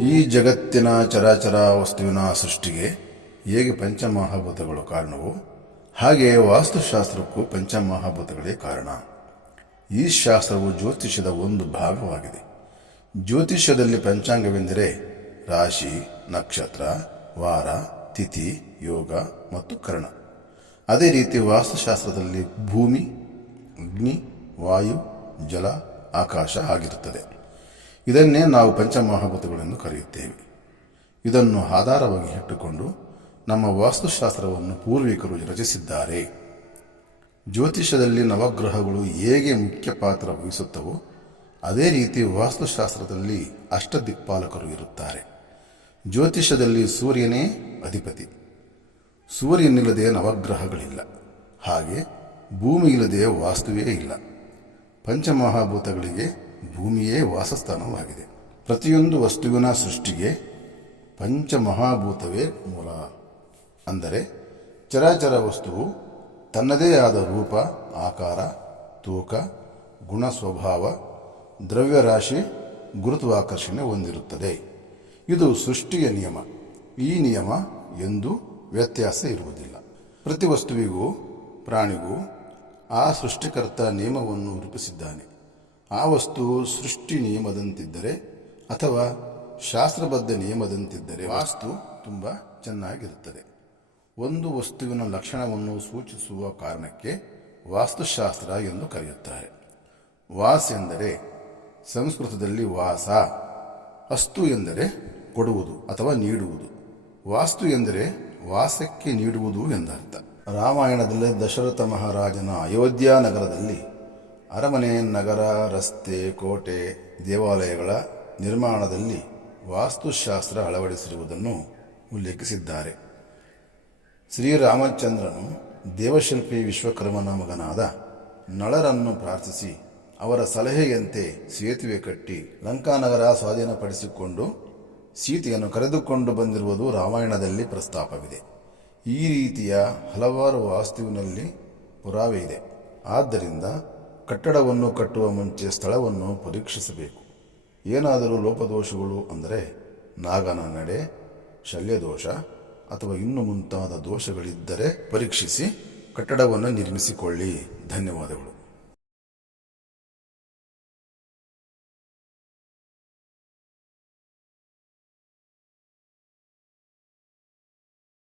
ಈ ಜಗತ್ತಿನ ಚರಾಚರ ವಸ್ತುವಿನ ಸೃಷ್ಟಿಗೆ ಹೇಗೆ ಪಂಚಮಹಾಭೂತಗಳು ಕಾರಣವು ಹಾಗೆ ವಾಸ್ತುಶಾಸ್ತ್ರಕ್ಕೂ ಪಂಚಮಹಾಭೂತಗಳೇ ಕಾರಣ. ಈ ಶಾಸ್ತ್ರವು ಜ್ಯೋತಿಷ್ಯದ ಒಂದು ಭಾಗವಾಗಿದೆ. ಜ್ಯೋತಿಷ್ಯದಲ್ಲಿ ಪಂಚಾಂಗವೆಂದರೆ ರಾಶಿ, ನಕ್ಷತ್ರ, ವಾರ, ತಿಥಿ, ಯೋಗ ಮತ್ತು ಕರ್ಣ. ಅದೇ ರೀತಿ ವಾಸ್ತುಶಾಸ್ತ್ರದಲ್ಲಿ ಭೂಮಿ, ಅಗ್ನಿ, ವಾಯು, ಜಲ, ಆಕಾಶ ಆಗಿರುತ್ತದೆ. ಇದನ್ನೇ ನಾವು ಪಂಚಮಹಾಭೂತಗಳೆಂದು ಕರೆಯುತ್ತೇವೆ. ಇದನ್ನು ಆಧಾರವಾಗಿ ಇಟ್ಟುಕೊಂಡು ನಮ್ಮ ವಾಸ್ತುಶಾಸ್ತ್ರವನ್ನು ಪೂರ್ವಿಕರು ರಚಿಸಿದ್ದಾರೆ. ಜ್ಯೋತಿಷದಲ್ಲಿ ನವಗ್ರಹಗಳು ಹೇಗೆ ಮುಖ್ಯ ಪಾತ್ರ ವಹಿಸುತ್ತವೋ, ಅದೇ ರೀತಿ ವಾಸ್ತುಶಾಸ್ತ್ರದಲ್ಲಿ ಅಷ್ಟದಿಕ್ಪಾಲಕರು ಇರುತ್ತಾರೆ. ಜ್ಯೋತಿಷದಲ್ಲಿ ಸೂರ್ಯನೇ ಅಧಿಪತಿ. ಸೂರ್ಯನಿಲ್ಲದೆ ನವಗ್ರಹಗಳಿಲ್ಲ. ಹಾಗೆ ಭೂಮಿ ಇಲ್ಲದೆ ವಾಸ್ತುವೇ ಇಲ್ಲ. ಪಂಚಮಹಾಭೂತಗಳಿಗೆ ಭೂಮಿಯೇ ವಾಸಸ್ಥಾನವಾಗಿದೆ. ಪ್ರತಿಯೊಂದು ವಸ್ತುವಿನ ಸೃಷ್ಟಿಗೆ ಪಂಚಮಹಾಭೂತವೇ ಮೂಲ. ಅಂದರೆ ಚರಾಚರ ವಸ್ತುವು ತನ್ನದೇ ಆದ ರೂಪ, ಆಕಾರ, ತೂಕ ಗುಣ ಸ್ವಭಾವ ದ್ರವ್ಯರಾಶಿ, ಗುರುತ್ವಾಕರ್ಷಣೆ ಹೊಂದಿರುತ್ತದೆ. ಇದು ಸೃಷ್ಟಿಯ ನಿಯಮ. ಈ ನಿಯಮ ಎಂದೂ ವ್ಯತ್ಯಾಸ ಇರುವುದಿಲ್ಲ. ಪ್ರತಿ ವಸ್ತುವಿಗೂ, ಪ್ರಾಣಿಗೂ ಆ ಸೃಷ್ಟಿಕರ್ತ ನಿಯಮವನ್ನು ರೂಪಿಸಿದ್ದಾನೆ. ಆ ವಸ್ತು ಸೃಷ್ಟಿ ನಿಯಮದಂತಿದ್ದರೆ ಅಥವಾ ಶಾಸ್ತ್ರಬದ್ಧ ನಿಯಮದಂತಿದ್ದರೆ ವಾಸ್ತು ತುಂಬ ಚೆನ್ನಾಗಿರುತ್ತದೆ. ಒಂದು ವಸ್ತುವಿನ ಲಕ್ಷಣವನ್ನು ಸೂಚಿಸುವ ಕಾರಣಕ್ಕೆ ವಾಸ್ತುಶಾಸ್ತ್ರ ಎಂದು ಕರೆಯುತ್ತಾರೆ. ವಾಸ್ ಎಂದರೆ ಸಂಸ್ಕೃತದಲ್ಲಿ ವಾಸ, ಅಸ್ತು ಎಂದರೆ ಕೊಡುವುದು ಅಥವಾ ನೀಡುವುದು. ವಾಸ್ತು ಎಂದರೆ ವಾಸಕ್ಕೆ ನೀಡುವುದು ಎಂದರ್ಥ. ರಾಮಾಯಣದಲ್ಲಿ ದಶರಥ ಮಹಾರಾಜನ ಅಯೋಧ್ಯ ನಗರದಲ್ಲಿ ಅರಮನೆ ನಗರ, ರಸ್ತೆ, ಕೋಟೆ, ದೇವಾಲಯಗಳ ನಿರ್ಮಾಣದಲ್ಲಿ ವಾಸ್ತುಶಾಸ್ತ್ರ ಅಳವಡಿಸಿರುವುದನ್ನು ಉಲ್ಲೇಖಿಸಿದ್ದಾರೆ. ಶ್ರೀರಾಮಚಂದ್ರನು ದೇವಶಿಲ್ಪಿ ವಿಶ್ವಕರ್ಮನ ಮಗನಾದ ನಳರನ್ನು ಪ್ರಾರ್ಥಿಸಿ ಅವರ ಸಲಹೆಯಂತೆ ಸೇತುವೆ ಕಟ್ಟಿ ಲಂಕಾನಗರ ಸ್ವಾಧೀನಪಡಿಸಿಕೊಂಡು ಸೀತೆಯನ್ನು ಕರೆದುಕೊಂಡು ಬಂದಿರುವುದು ರಾಮಾಯಣದಲ್ಲಿ ಪ್ರಸ್ತಾಪವಿದೆ. ಈ ರೀತಿಯ ಹಲವಾರು ವಾಸ್ತುವಿನಲ್ಲಿ ಪುರಾವೆ ಇದೆ. ಆದ್ದರಿಂದ ಕಟ್ಟಡವನ್ನು ಕಟ್ಟುವ ಮುಂಚೆ ಸ್ಥಳವನ್ನು ಪರೀಕ್ಷಿಸಬೇಕು. ಏನಾದರೂ ಲೋಪದೋಷಗಳು ಅಂದರೆ ನಾಗನ ನಡೆ, ಶಲ್ಯದೋಷ ಅಥವಾ ಇನ್ನು ಮುಂತಾದ ದೋಷಗಳಿದ್ದರೆ ಪರೀಕ್ಷಿಸಿ ಕಟ್ಟಡವನ್ನು ನಿರ್ಮಿಸಿಕೊಳ್ಳಿ. ಧನ್ಯವಾದಗಳು.